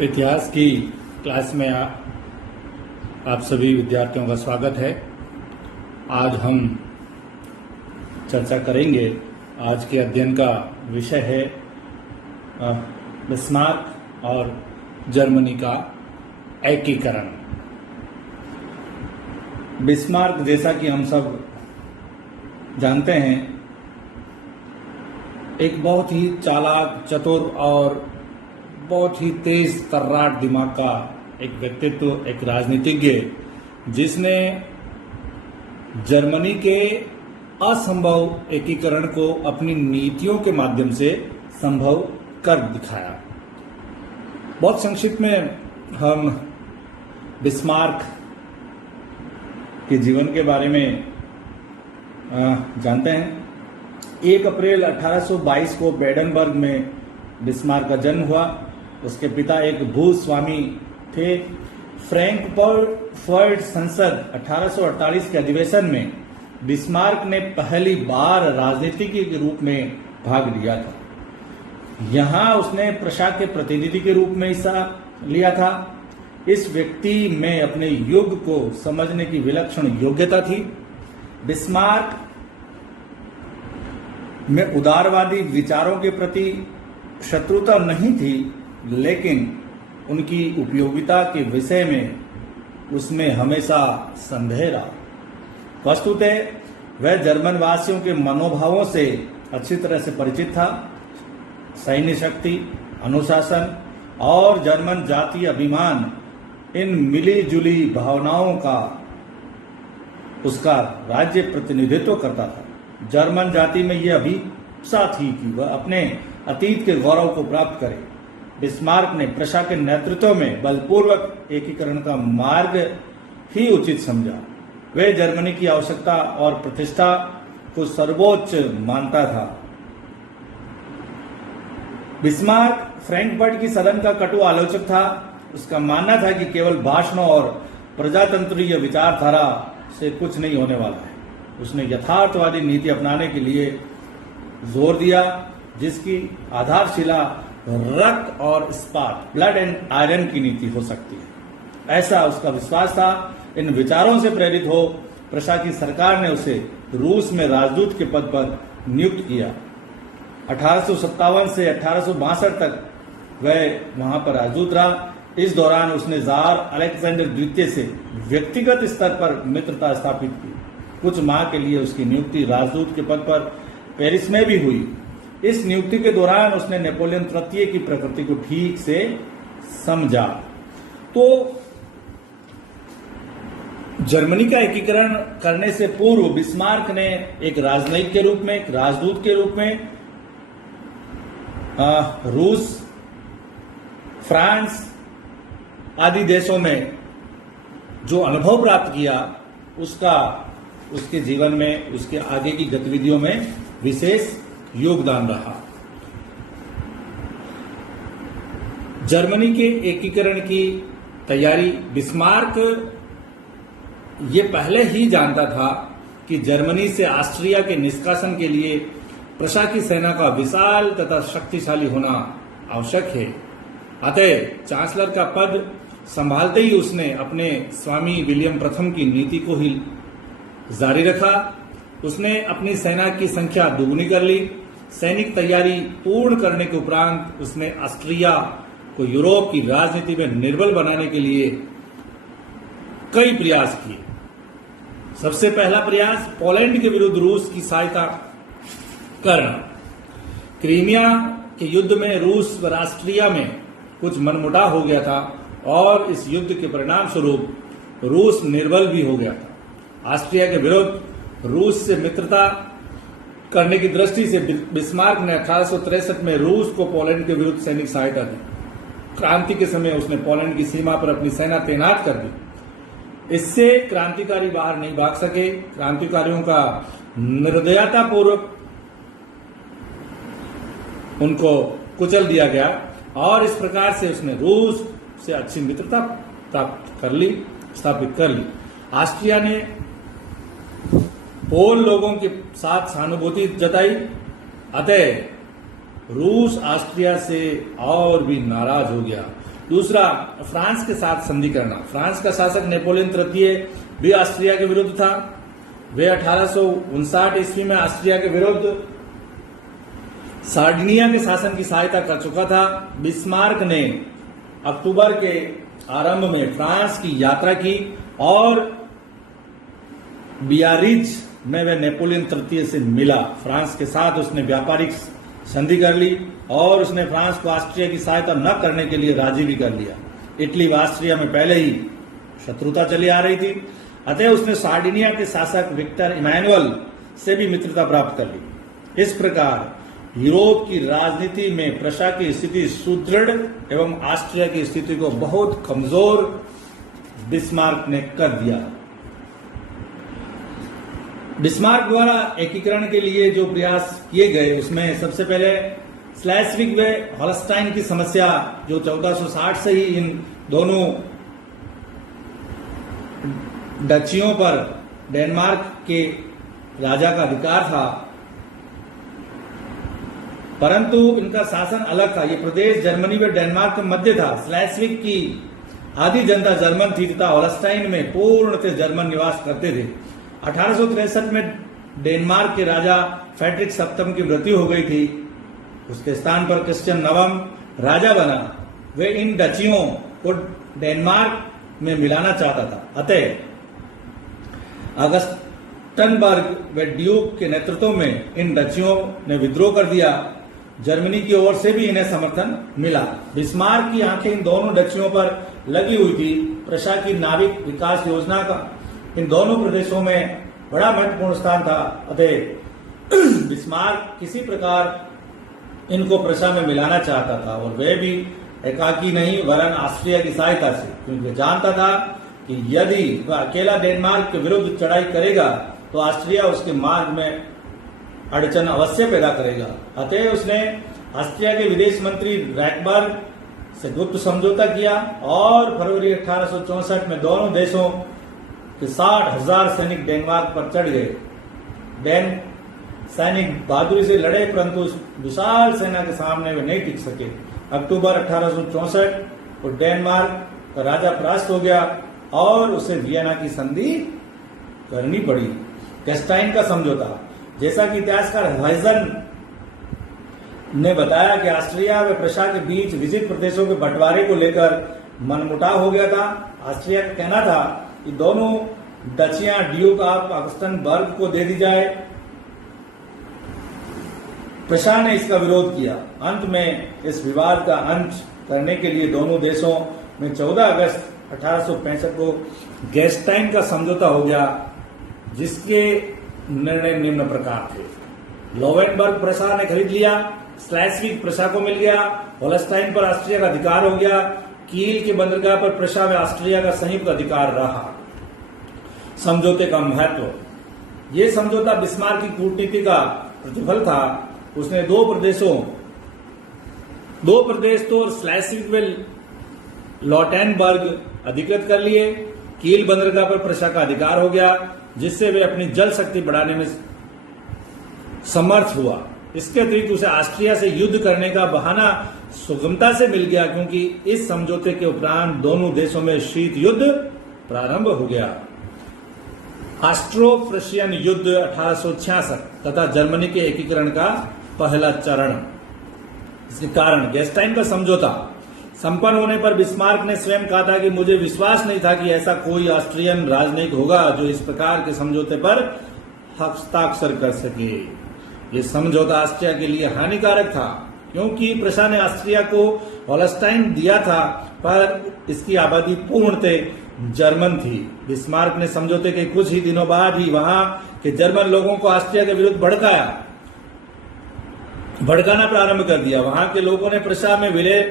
इतिहास की क्लास में आप सभी विद्यार्थियों का स्वागत है। आज हम चर्चा करेंगे। आज के अध्ययन का विषय है बिस्मार्क और जर्मनी का एकीकरण। बिस्मार्क, जैसा कि हम सब जानते हैं, एक बहुत ही चालाक, चतुर और बहुत ही तेज तर्राट दिमाग का एक व्यक्तित्व, एक राजनीतिज्ञ, जिसने जर्मनी के असंभव एकीकरण को अपनी नीतियों के माध्यम से संभव कर दिखाया। बहुत संक्षिप्त में हम बिस्मार्क के जीवन के बारे में जानते हैं। 1 अप्रैल 1822 को बेडनबर्ग में बिस्मार्क का जन्म हुआ। उसके पिता एक भूस्वामी थे। फ्रैंकफर्ट संसद 1848 के अधिवेशन में बिस्मार्क ने पहली बार राजनीतिज्ञ के रूप में भाग लिया था। यहां उसने प्रशा के प्रतिनिधि के रूप में हिस्सा लिया था। इस व्यक्ति में अपने युग को समझने की विलक्षण योग्यता थी। बिस्मार्क में उदारवादी विचारों के प्रति शत्रुता नहीं थी, लेकिन उनकी उपयोगिता के विषय में उसमें हमेशा संदेह रहा। वस्तुतः वह जर्मन वासियों के मनोभावों से अच्छी तरह से परिचित था। सैन्य शक्ति, अनुशासन और जर्मन जातीय अभिमान, इन मिली जुली भावनाओं का उसका राज्य प्रतिनिधित्व करता था। जर्मन जाति में यह अभिप्सा थी कि वह अपने अतीत के गौरव को प्राप्त करे। बिस्मार्क ने प्रशा के नेतृत्व में बलपूर्वक एकीकरण का मार्ग ही उचित समझा। वे जर्मनी की आवश्यकता और प्रतिष्ठा को सर्वोच्च मानता था। बिस्मार्क फ्रैंकफर्ट की सदन का कटु आलोचक था। उसका मानना था कि केवल भाषणों और प्रजातंत्रीय विचारधारा से कुछ नहीं होने वाला है। उसने यथार्थवादी नीति अपनाने के लिए जोर दिया, जिसकी आधारशिला रक्त और इस्पात, ब्लड एंड आयरन की नीति हो सकती है। ऐसा उसका विश्वास था। इन विचारों से प्रेरित हो प्रशा की सरकार ने उसे रूस में राजदूत के पद पर नियुक्त किया। 1857 से 1862 तक वह वहां पर राजदूत रहा। इस दौरान उसने जार अलेक्जेंडर द्वितीय से व्यक्तिगत स्तर पर मित्रता स्थापित की। कुछ माह के लिए उसकी नियुक्ति राजदूत के पद पर पेरिस में भी हुई। इस नियुक्ति के दौरान उसने नेपोलियन तृतीय की प्रकृति को ठीक से समझा। तो जर्मनी का एकीकरण करने से पूर्व बिस्मार्क ने एक राजनयिक के रूप में, एक राजदूत के रूप में रूस, फ्रांस आदि देशों में जो अनुभव प्राप्त किया, उसके जीवन में, उसके आगे की गतिविधियों में विशेष योगदान रहा। जर्मनी के एकीकरण की तैयारी। बिस्मार्क ये पहले ही जानता था कि जर्मनी से ऑस्ट्रिया के निष्कासन के लिए प्रशा की सेना का विशाल तथा शक्तिशाली होना आवश्यक है। अतः चांसलर का पद संभालते ही उसने अपने स्वामी विलियम प्रथम की नीति को ही जारी रखा। उसने अपनी सेना की संख्या दोगुनी कर ली। सैनिक तैयारी पूर्ण करने के उपरांत उसने ऑस्ट्रिया को यूरोप की राजनीति में निर्बल बनाने के लिए कई प्रयास किए। सबसे पहला प्रयास पोलैंड के विरुद्ध रूस की सहायता करना। क्रीमिया के युद्ध में रूस व ऑस्ट्रिया में कुछ मनमुटाव हो गया था और इस युद्ध के परिणाम स्वरूप रूस निर्बल भी हो गया था। ऑस्ट्रिया के विरुद्ध रूस से मित्रता करने की दृष्टि से बिस्मार्क ने 1863 में रूस को पोलैंड के विरुद्ध सैनिक सहायता दी। क्रांति के समय उसने पोलैंड की सीमा पर अपनी सेना तैनात कर दी। इससे क्रांतिकारी बाहर नहीं भाग सके। क्रांतिकारियों का निर्दयतापूर्वक उनको कुचल दिया गया और इस प्रकार से उसने रूस से अच्छी मित्रता स्थापित कर ली। ऑस्ट्रिया ने पोल लोगों के साथ सहानुभूति जताई। अतः रूस ऑस्ट्रिया से और भी नाराज हो गया। दूसरा, फ्रांस के साथ संधि करना। फ्रांस का शासक नेपोलियन तृतीय भी ऑस्ट्रिया के विरुद्ध था। वे 1859 ईस्वी में ऑस्ट्रिया के विरुद्ध सार्डिनिया के शासन की सहायता कर चुका था। बिस्मार्क ने अक्टूबर के आरंभ में फ्रांस की यात्रा की और बियारिज में वह नेपोलियन तृतीय से मिला। फ्रांस के साथ उसने व्यापारिक संधि कर ली और उसने फ्रांस को ऑस्ट्रिया की सहायता न करने के लिए राजी भी कर लिया। इटली व ऑस्ट्रिया में पहले ही शत्रुता चली आ रही थी, अतः उसने सार्डिनिया के शासक विक्टर इमैनुअल से भी मित्रता प्राप्त कर ली। इस प्रकार यूरोप की राजनीति में प्रशा की स्थिति सुदृढ़ एवं ऑस्ट्रिया की स्थिति को बहुत कमजोर बिस्मार्क ने कर दिया। बिस्मार्क द्वारा एकीकरण के लिए जो प्रयास किए गए उसमें सबसे पहले स्लेस्विग व हॉलस्टाइन की समस्या, जो 1460 से ही इन दोनों डचियों पर डेनमार्क के राजा का अधिकार था, परंतु इनका शासन अलग था। ये प्रदेश जर्मनी व डेनमार्क के मध्य था। स्लेस्विग की आधी जनता जर्मन थी तथा हॉलस्टाइन में पूर्णतः जर्मन निवास करते थे। 1863 में डेनमार्क के राजा फ्रेडरिक सप्तम की मृत्यु हो गई थी। उसके स्थान पर क्रिश्चियन नवम राजा बना। वे इन डचियों को डेनमार्क में मिलाना चाहता था, अतः अगस्टनबर्ग व ड्यूक के नेतृत्व में इन डचियों ने विद्रोह कर दिया। जर्मनी की ओर से भी इन्हें समर्थन मिला। बिस्मार्क की आंखें इन दोनों डचियों पर लगी हुई थी। प्रशा की नाविक विकास योजना का इन दोनों प्रदेशों में बड़ा महत्वपूर्ण स्थान था, अतः बिस्मार्क किसी प्रकार इनको प्रशा में मिलाना चाहता था और वह भी एकाकी नहीं वरन ऑस्ट्रिया की सहायता से, क्योंकि जानता था कि यदि वह अकेला डेनमार्क के विरुद्ध चढ़ाई करेगा तो ऑस्ट्रिया उसके मार्ग में अड़चन अवश्य पैदा करेगा। अतः उसने ऑस्ट्रिया के विदेश मंत्री रैकबर्ग से गुप्त समझौता किया और फरवरी 1864 में दोनों देशों के 60,000 सैनिक डेनमार्क पर चढ़ गए। डेन सैनिक बहादुरी से लड़े, परंतु उस विशाल सेना के सामने वे नहीं टिक सके। अक्टूबर 1864 को डेनमार्क का राजा परास्त हो गया और उसे वियना की संधि करनी पड़ी। कैस्टाइन का समझौता, जैसा कि इतिहासकार हैजन ने बताया कि ऑस्ट्रिया व प्रशा के बीच विजित प्रदेशों के बंटवारे को लेकर मनमुटाव हो गया था। ऑस्ट्रिया का कहना था कि दोनों डचियां ड्यूक ऑफ अगस्टनबर्ग को दे दी जाए। प्रशा ने इसका विरोध किया। अंत में इस विवाद का अंत करने के लिए दोनों देशों में 14 अगस्त 1865 को गैस्टाइन का समझौता हो गया, जिसके निर्णय निम्न प्रकार थे। लोवेनबर्ग प्रशा ने खरीद लिया, स्लेस्विग प्रशा को मिल गया, होलस्टाइन पर ऑस्ट्रिया का अधिकार हो गया, कील के बंदरगाह पर प्रशा व ऑस्ट्रिया का संयुक्त अधिकार रहा। समझौते का महत्व, ये समझौता बिस्मार्क की कूटनीति का प्रतिफल था। उसने दो प्रदेश तो स्लेस्विग व लॉटेनबर्ग अधिकृत कर लिए। कील बंदरगाह पर प्रशा का अधिकार हो गया, जिससे वे अपनी जल शक्ति बढ़ाने में समर्थ हुआ। इसके अतिरिक्त उसे ऑस्ट्रिया से युद्ध करने का बहाना सुगमता से मिल गया, क्योंकि इस समझौते के उपरांत दोनों देशों में शीत युद्ध प्रारंभ हो गया। ऑस्ट्रो प्रशियन युद्ध 1866 तथा जर्मनी के एकीकरण का पहला चरण। इसके कारण गैस्टाइन का समझौता संपन्न होने पर बिस्मार्क ने स्वयं कहा था कि मुझे विश्वास नहीं था कि ऐसा कोई ऑस्ट्रियन राजनयिक होगा जो इस प्रकार के समझौते पर हस्ताक्षर कर सके। ये समझौता ऑस्ट्रिया के लिए हानिकारक था, क्योंकि प्रशा ने ऑस्ट्रिया को होलस्टाइन दिया था, पर इसकी आबादी पूर्णतः जर्मन थी। बिस्मार्क ने समझौते के कुछ ही दिनों बाद ही वहां के जर्मन लोगों को ऑस्ट्रिया के विरुद्ध भड़काना प्रारंभ कर दिया। वहां के लोगों ने प्रशा में विलय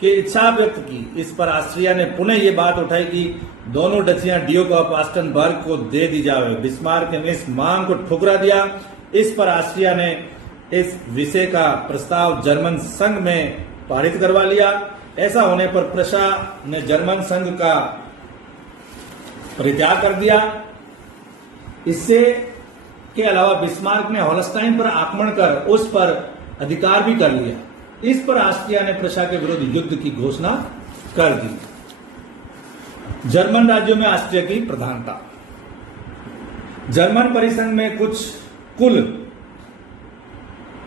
की इच्छा व्यक्त की। इस पर ऑस्ट्रिया ने पुनः ये बात उठाई कि दोनों डचियां ड्यूक ऑफ ऑस्टनबर्ग को दे दी जाए। बिस्मार्क ने इस मांग को ठुकरा दिया। इस पर ऑस्ट्रिया ने इस विषय का प्रस्ताव जर्मन संघ में पारित करवा लिया। ऐसा होने पर प्रशा ने जर्मन संघ का परित्याग कर दिया। इससे के अलावा बिस्मार्क ने होलस्टाइन पर आक्रमण कर उस पर अधिकार भी कर लिया। इस पर ऑस्ट्रिया ने प्रशा के विरुद्ध युद्ध की घोषणा कर दी। जर्मन राज्यों में ऑस्ट्रिया की प्रधानता। जर्मन परिसंघ में कुल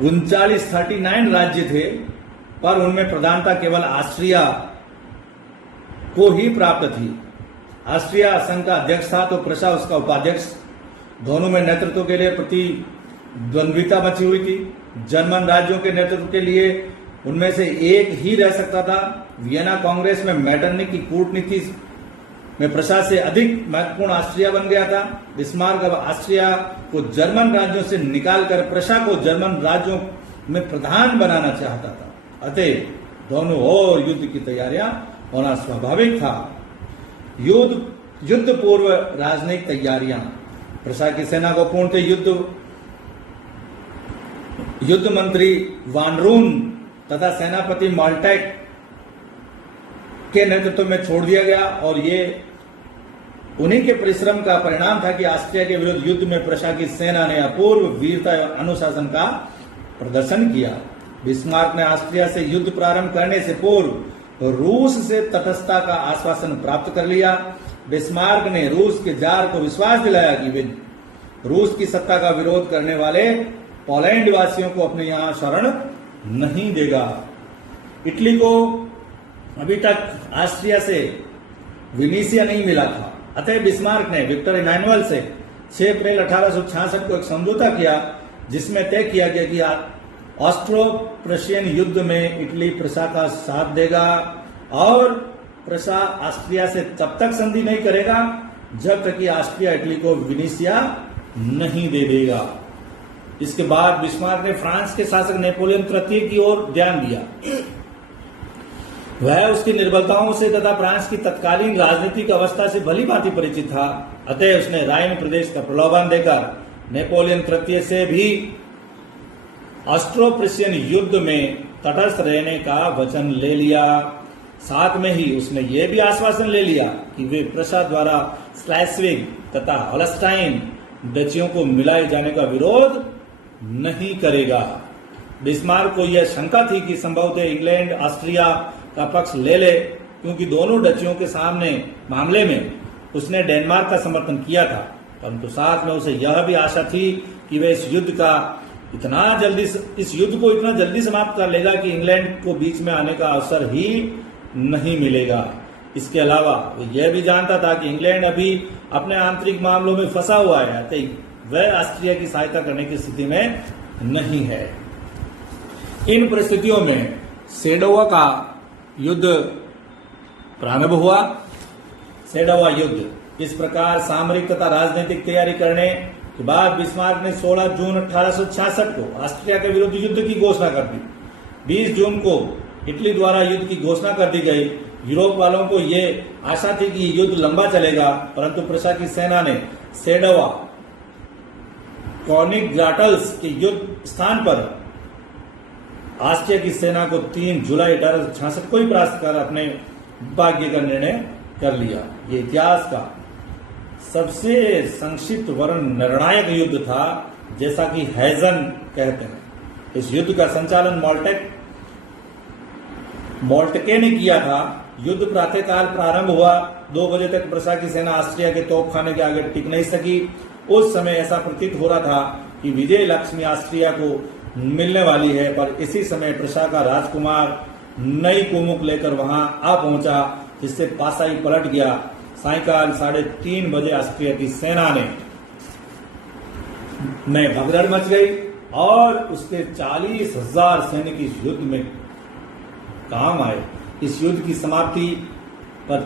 39 राज्य थे, पर उनमें प्रधानता केवल ऑस्ट्रिया को ही प्राप्त थी। ऑस्ट्रिया संघ का अध्यक्ष था तो प्रशा उसका उपाध्यक्ष। दोनों में नेतृत्व के लिए प्रतिद्वंद्विता मची हुई थी। जर्मन राज्यों के नेतृत्व के लिए उनमें से एक ही रह सकता था। वियना कांग्रेस में मेटरनिख की कूटनीति में प्रशा से अधिक महत्वपूर्ण ऑस्ट्रिया बन गया था। बिस्मार्क अब ऑस्ट्रिया को जर्मन राज्यों से निकालकर प्रशा को जर्मन राज्यों में प्रधान बनाना चाहता था। अतः दोनों और युद्ध की तैयारियां होना स्वाभाविक था। युद्ध पूर्व राजनयिक तैयारियां। प्रशा की सेना को पूर्णतः युद्ध मंत्री वान रून तथा सेनापति मॉल्टेक के नेतृत्व में छोड़ दिया गया और ये उन्हीं के परिश्रम का परिणाम था कि ऑस्ट्रिया के विरुद्ध युद्ध में प्रशा की सेना ने अपूर्व वीरता एवं अनुशासन का प्रदर्शन किया। बिस्मार्क ने ऑस्ट्रिया से युद्ध प्रारंभ करने से पूर्व रूस से तटस्थता का आश्वासन प्राप्त कर लिया। बिस्मार्क ने रूस के जार को विश्वास दिलाया कि वे रूस की सत्ता का विरोध करने वाले पोलैंड वासियों को अपने यहां शरण नहीं देगा। इटली को अभी तक ऑस्ट्रिया से विनीसिया नहीं मिला था। अतः बिस्मार्क ने विक्टर इमैनुअल से 6 अप्रैल 1866 को एक समझौता किया जिसमें तय किया गया कि ऑस्ट्रो प्रशियन युद्ध में इटली प्रशा का साथ देगा और प्रशा ऑस्ट्रिया से तब तक संधि नहीं करेगा जब तक कि ऑस्ट्रिया इटली को विनीसिया नहीं दे देगा। इसके बाद बिस्मार्क ने फ्रांस के शासक नेपोलियन तृतीय की ओर ध्यान दिया। वह उसकी निर्बलताओं से तथा फ्रांस की तत्कालीन राजनीतिक अवस्था से भली भांति परिचित था। अतः उसने राइन प्रदेश का प्रलोभन देकर नेपोलियन तृतीय से भी ऑस्ट्रो प्रुशियन युद्ध में तटस्थ रहने का वचन ले लिया। साथ में ही उसने यह भी आश्वासन ले लिया कि वे प्रशा द्वारा स्लैस्विग तथा होल्स्टाइन डचियों को मिलाए जाने का विरोध नहीं करेगा। बिस्मार्क को यह शंका थी कि संभवतः इंग्लैंड ऑस्ट्रिया का पक्ष ले ले, क्योंकि दोनों डचियों के सामने मामले में उसने डेनमार्क का समर्थन किया था, परंतु साथ में उसे यह भी आशा थी कि वह इस युद्ध को इतना जल्दी समाप्त कर लेगा कि इंग्लैंड को बीच में आने का अवसर ही नहीं मिलेगा। इसके अलावा वो यह भी जानता था कि इंग्लैंड अभी अपने आंतरिक मामलों में फंसा हुआ है, अतः वह ऑस्ट्रिया की सहायता करने की स्थिति में नहीं है। इन परिस्थितियों में सेडोवा का युद्ध प्रारंभ हुआ। सेडोवा युद्ध इस प्रकार सामरिक तथा राजनीतिक तैयारी करने के बाद बिस्मार्क ने 16 जून 1866 को ऑस्ट्रिया के विरुद्ध युद्ध की घोषणा कर दी। 20 जून को इटली द्वारा युद्ध की घोषणा कर दी गई। यूरोप वालों को यह आशा थी कि युद्ध लंबा चलेगा, परंतु प्रशा की सेना ने सेडोवा कॉनिग्राटल्स के युद्ध स्थान पर ऑस्ट्रिया की सेना को 3 जुलाई 1866 को ही परास्त कर अपने भाग्य का निर्णय कर लिया। ये इतिहास का सबसे संक्षिप्त वर्ण निर्णायक युद्ध था, जैसा कि हैजन कहते हैं। इस युद्ध का संचालन मोल्टके ने किया था। युद्ध प्रातःकाल प्रारंभ हुआ। 2 बजे तक प्रशा की सेना ऑस्ट्रिया के तोपखाने के आगे टिक नहीं सकी। उस समय ऐसा प्रतीत हो रहा था कि विजय लक्ष्मी ऑस्ट्रिया को मिलने वाली है, पर इसी समय प्रशा का राजकुमार नई कुमुक लेकर वहां आ पहुंचा, जिससे पासा ही पलट गया। सायकाल 3:30 बजे ऑस्ट्रिया की सेना में भगदड़ मच गई और उसके 40,000 सैनिक इस युद्ध में काम आए। इस युद्ध की समाप्ति पर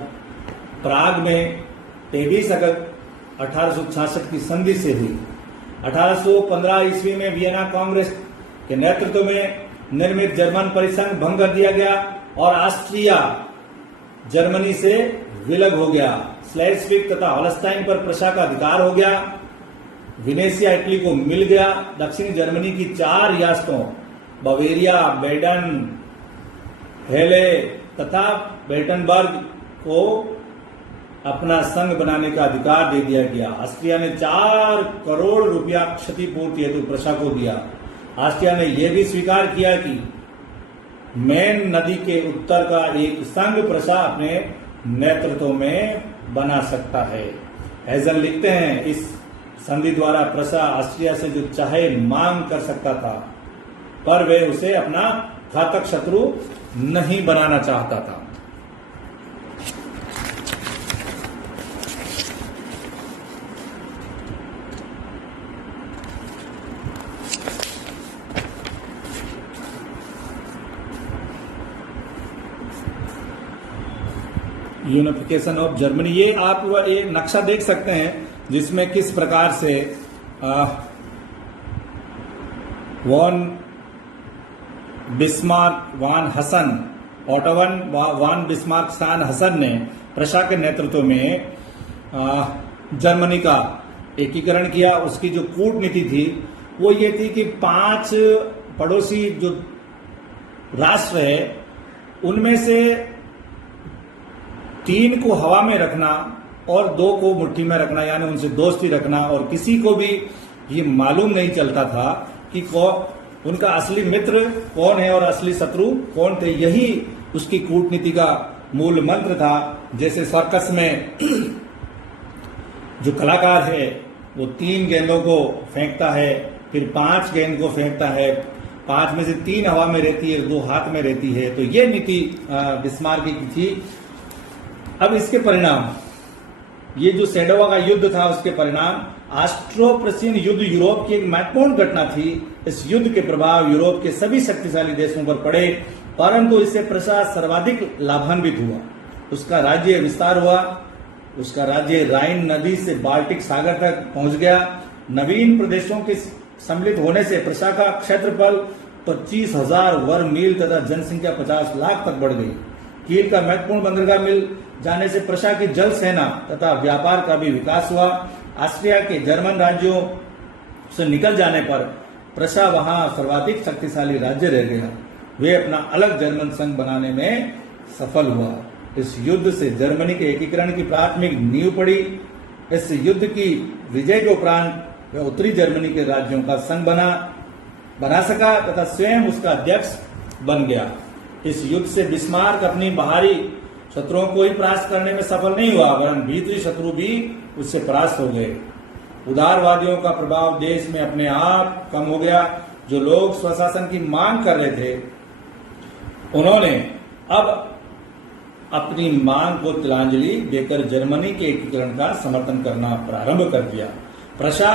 प्राग में 23 अगस्त 1866 की संधि से हुई। 1815 ईस्वी में वियना कांग्रेस के नेतृत्व में निर्मित जर्मन परिसंघ भंग कर दिया गया और ऑस्ट्रिया जर्मनी से विलग हो गया। स्लेस्विग तथा होल्स्टाइन पर प्रशा का अधिकार हो गया। विनेसिया इटली को मिल गया। दक्षिण जर्मनी की 4 रियासतों बवेरिया, बेडन, हेले तथा बेटनबर्ग को अपना संघ बनाने का अधिकार दे दिया गया। ऑस्ट्रिया ने 4 करोड़ रुपया क्षतिपूर्ति हेतु प्रशा को दिया। ऑस्ट्रिया ने यह भी स्वीकार किया कि मेन नदी के उत्तर का एक संघ प्रशा अपने नेतृत्व में बना सकता है। हेजल लिखते हैं, इस संधि द्वारा प्रशा ऑस्ट्रिया से जो चाहे मांग कर सकता था, पर वे उसे अपना घातक शत्रु नहीं बनाना चाहता था। यूनिफिकेशन ऑफ जर्मनी, ये आप ये नक्शा देख सकते हैं जिसमें किस प्रकार से वॉन बिस्मार्क वान हसन, ऑटोवन वान बिस्मार्क सान हसन ने प्रशा के नेतृत्व में जर्मनी का एकीकरण किया। उसकी जो कूटनीति थी वो ये थी कि 5 पड़ोसी जो राष्ट्र है उनमें से 3 को हवा में रखना और 2 को मुट्ठी में रखना, यानी उनसे दोस्ती रखना, और किसी को भी ये मालूम नहीं चलता था कि उनका असली मित्र कौन है और असली शत्रु कौन थे। यही उसकी कूटनीति का मूल मंत्र था। जैसे सर्कस में जो कलाकार है वो 3 गेंदों को फेंकता है, फिर 5 गेंद को फेंकता है, 5 में से 3 हवा में रहती है, 2 हाथ में रहती है। तो ये नीति बिस्मार्क की थी। अब इसके परिणाम, ये जो सेडोवा का युद्ध था उसके परिणाम, ऑस्ट्रो प्रशियन युद्ध यूरोप की एक महत्वपूर्ण घटना थी। इस युद्ध के प्रभाव यूरोप के सभी शक्तिशाली देशों पर पड़े, परंतु इससे प्रशा सर्वाधिक लाभान्वित हुआ। उसका राज्य विस्तार हुआ, उसका राज्य राइन नदी से बाल्टिक सागर तक पहुंच गया। नवीन प्रदेशों के सम्मिलित होने से प्रशा का क्षेत्रफल 25,000 वर्ग मील तथा जनसंख्या 50 लाख तक बढ़ गई। कील का महत्वपूर्ण बंदरगाह मिल जाने से प्रशा की जल सेना तथा व्यापार का भी विकास हुआ। ऑस्ट्रिया के जर्मन राज्यों से निकल जाने पर प्रशा वहां सर्वाधिक शक्तिशाली राज्य रह गया। वे अपना अलग जर्मन संघ बनाने में सफल हुआ। इस युद्ध से जर्मनी के एकीकरण की प्राथमिक नींव पड़ी। इस युद्ध की विजय के उपरांत वह उत्तरी जर्मनी के राज्यों का संघ बना सका तथा स्वयं उसका अध्यक्ष बन गया। इस युद्ध से बिस्मार्क अपनी बाहरी शत्रुओं को ही परास्त करने में सफल नहीं हुआ, वरन भीतरी शत्रु भी उससे परास्त हो गए। उदारवादियों का प्रभाव देश में अपने आप कम हो गया। जो लोग स्वशासन की मांग कर रहे थे उन्होंने अब अपनी मांग को तिलांजलि देकर जर्मनी के एकीकरण का समर्थन करना प्रारंभ कर दिया। प्रशा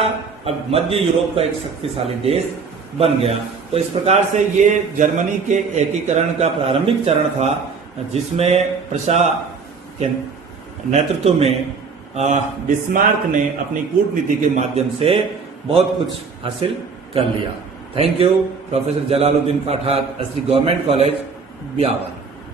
अब मध्य यूरोप का एक शक्तिशाली देश बन गया। तो इस प्रकार से ये जर्मनी के एकीकरण का प्रारंभिक चरण था, जिसमें प्रशा के नेतृत्व में बिस्मार्क ने अपनी कूटनीति के माध्यम से बहुत कुछ हासिल कर लिया। Thank you. प्रोफेसर जलालुद्दीन पठाक, असली गवर्नमेंट कॉलेज, ब्यावर।